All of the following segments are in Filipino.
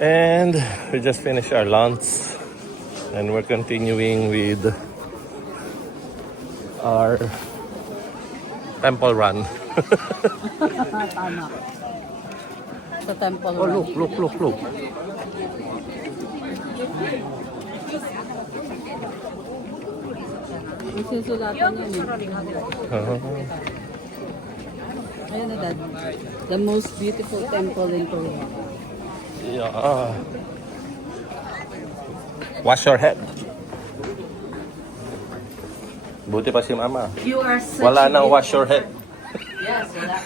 And we just finished our lunch and we're continuing with our temple run. Tama. Sa temple Oh, run. look. May sisulatan yun eh. Ayun na dad. The most beautiful temple in Korea. Yeah. Wash your head. Buti pa si Mama. You are such Wala a nang beautiful- wash your head. Yes, wala.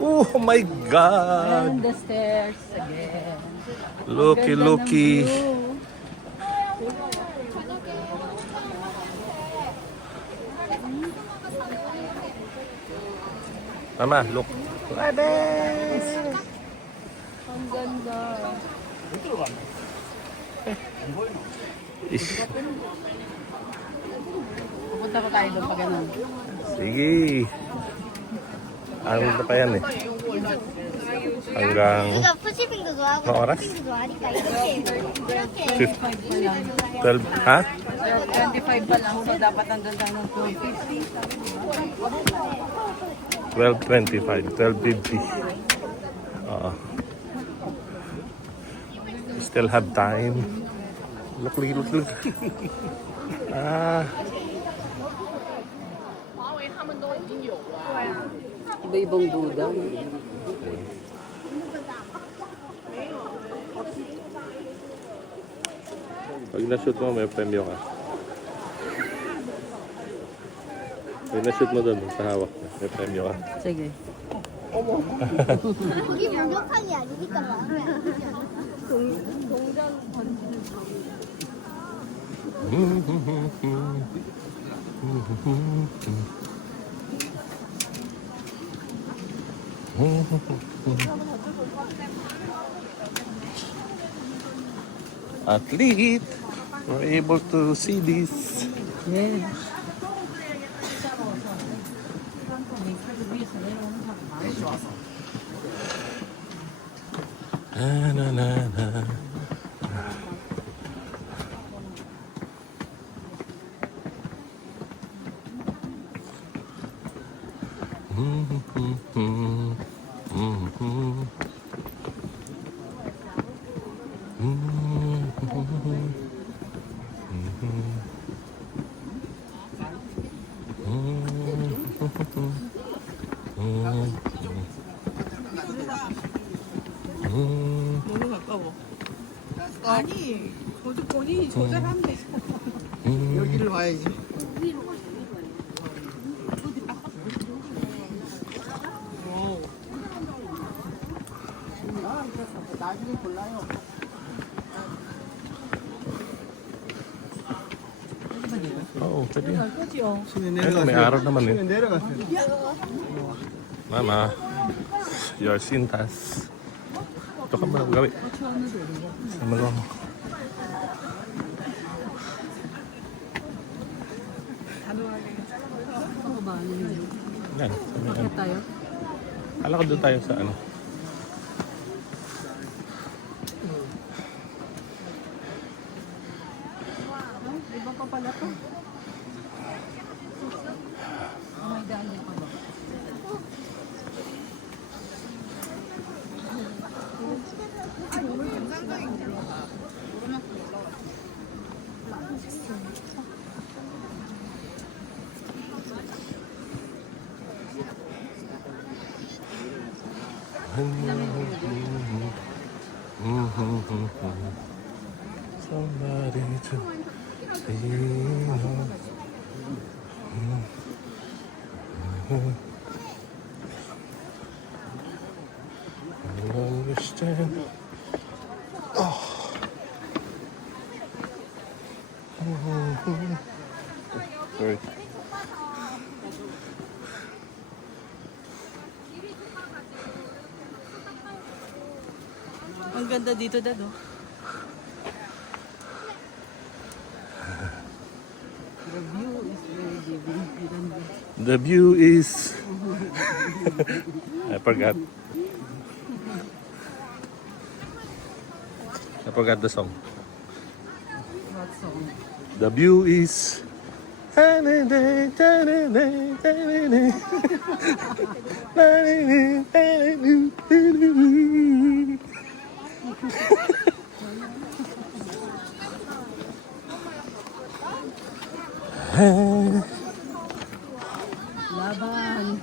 Oh my God! And the stairs again. Looky, Ganda ng looky. view. Mama, look. Ang ganda. Ish. Pupunta pa tayo doon pa ganun. Sige. Ano na pa yan eh? Hanggang 이거 푸시핑도 좋아하고 어, 알았어. 푸시핑도 좋아하니까 이렇게 5, 5 pa lang. 12, ha? 25 pa lang. So dapat nandun tayo ng 250. 12.25, 12.50. Still have time. Look. Ah, Iba-ibang Buddha. pag na-shoot mo, may premyo ka. Pag na-shoot mo doon, sa hawak na, may premyo ka. Sige. 우리 목욕탕이 아니니까 마음에 안 들잖아. At least, we're able to see this. Yeah. Na. 너무 가까워. 아니, 거기 본인이 조절하면 돼. 여기를 와야지. 나중에 골라요. Oo, pwede yan. 신이 Ayun, may araw naman eh. 내려갔어요. Mama, your sintas. Ito ka muna gawi. Ano mo? Ano ba? Ano yun? Yan. Bakit tayo? Kala ko doon tayo sa ano. Iba pa pala to. May daan din pa ba? Somebody to lean on. I understand. Sorry. Ang ganda dito, Dad, oh. The view is very giving. Ganda. The view is... I forgot. I forgot the song. What song? The view is... Laban.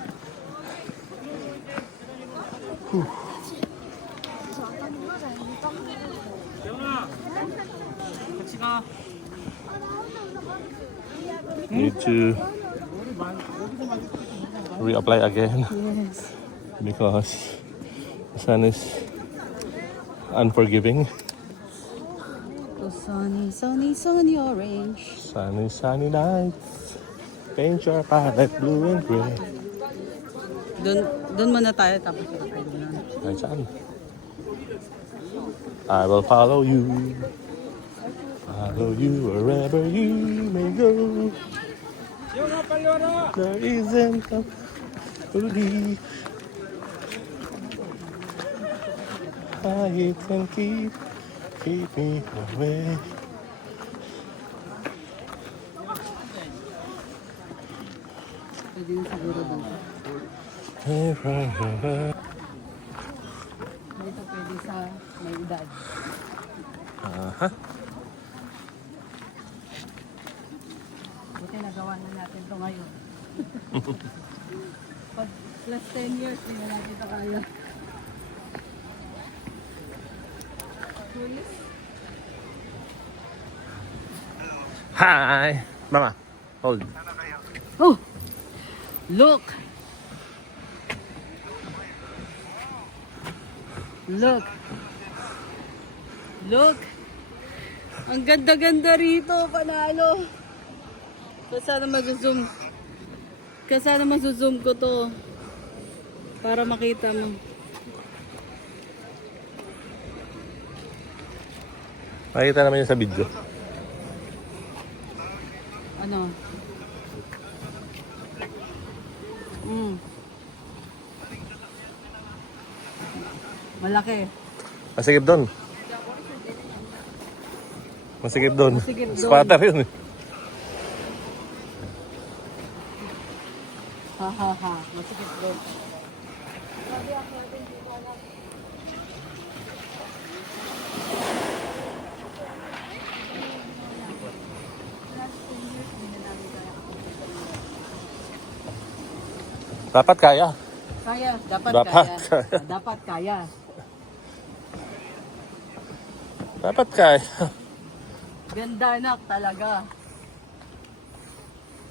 Need to reapply again Yes. because the sun is unforgiving. So sunny, sunny, sunny orange. Sunny, sunny nights. Paint your palette blue and gray. Doon muna tayo tapos tayo doon. Ay, saan? I will follow you. Follow you wherever you may go. There isn't a belief I can keep me away. Pwede na siguro doon. Dito pwede sa may edad. Aha. Buti nagawa na natin ito ngayon. Pag plus 10 years, hindi na natin ito kaya. Hi, Mama. Hold. Oh! Look! Look! Look! Ang ganda-ganda rito, panalo! Sana mazoom ko to para makita mo. Makikita naman yun sa video. Ano? Malaki. Masigip doon. Masigip doon. Masigip doon. Squatter yun eh. Ha ha ha. Masikip doon. Dapat kaya. Kaya. Dapat Dapat kaya. kaya. Dapat kaya. Dapat kaya. Ganda anak talaga.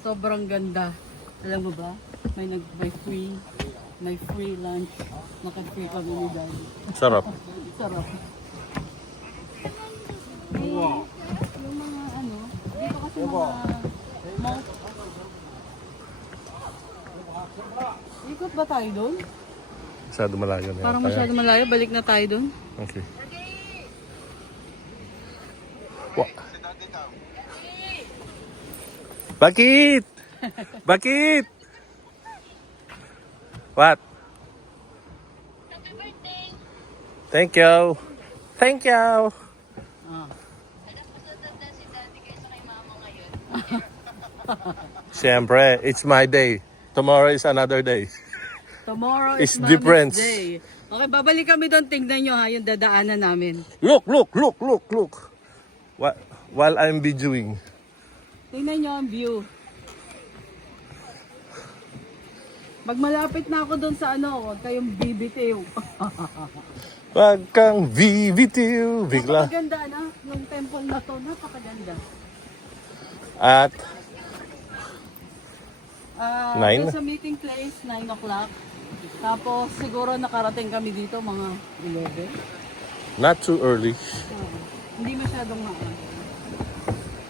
Sobrang ganda. Alam mo ba? May free lunch. Naka-free kami ni Daddy. Sarap. Sarap. Wow. Yung mga ano, dito kasi mga ikot ba tayo doon? Masyado malayo na Parang yata masyado yan. malayo. Balik na tayo doon. Okay. Wah. Bakit? Bakit? What? Happy birthday! Thank you. Thank you. Ah. Nagpasunod na si Daddy kaysa kay Mama ngayon. Siyempre, it's my day. Tomorrow is another day. Tomorrow It's is Mommy's different. Day. Okay, babalik kami doon. Tingnan nyo ha, yung dadaanan namin. Look. While I'm videoing. Tingnan nyo ang view. Pag malapit na ako doon sa ano, huwag kayong bibitiw. Wag kang bibitiw. Bigla. Napakaganda na, yung temple na to, napakaganda. At Doon sa meeting place, 9 o'clock. Tapos siguro nakarating kami dito mga 11. not too early. Hindi masyadong maan.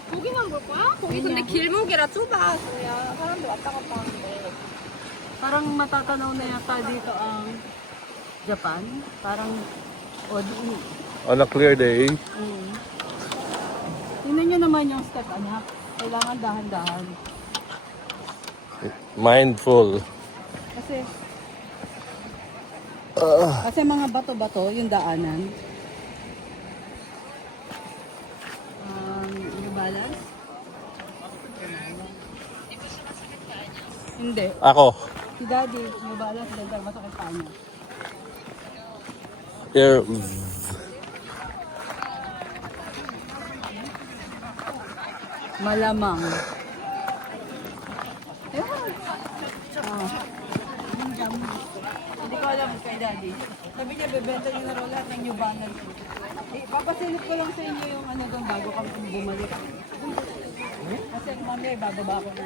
거기만 볼 거야? 거기 근데 길목이라 좁아. 그냥 사람들 왔다 갔다 하는데. Parang matatanaw na yata dito ang Japan. Parang On a clear day, Tingnan nyo naman yung step, anak. Kailangan dahan-dahan. mindful. Kasi mga bato-bato, yung daanan. Hindi. Ako. Si Daddy, may balas dahil masakit pa niya. Here. Malamang. Ewan. Ah. Hindi ko alam kay Daddy. Sabi niya, bebenta niya na raw lahat ng New Balance. Papasilip ko lang sa inyo yung ano doon bago kami bumalik. Kasi mamaya bababa ko na.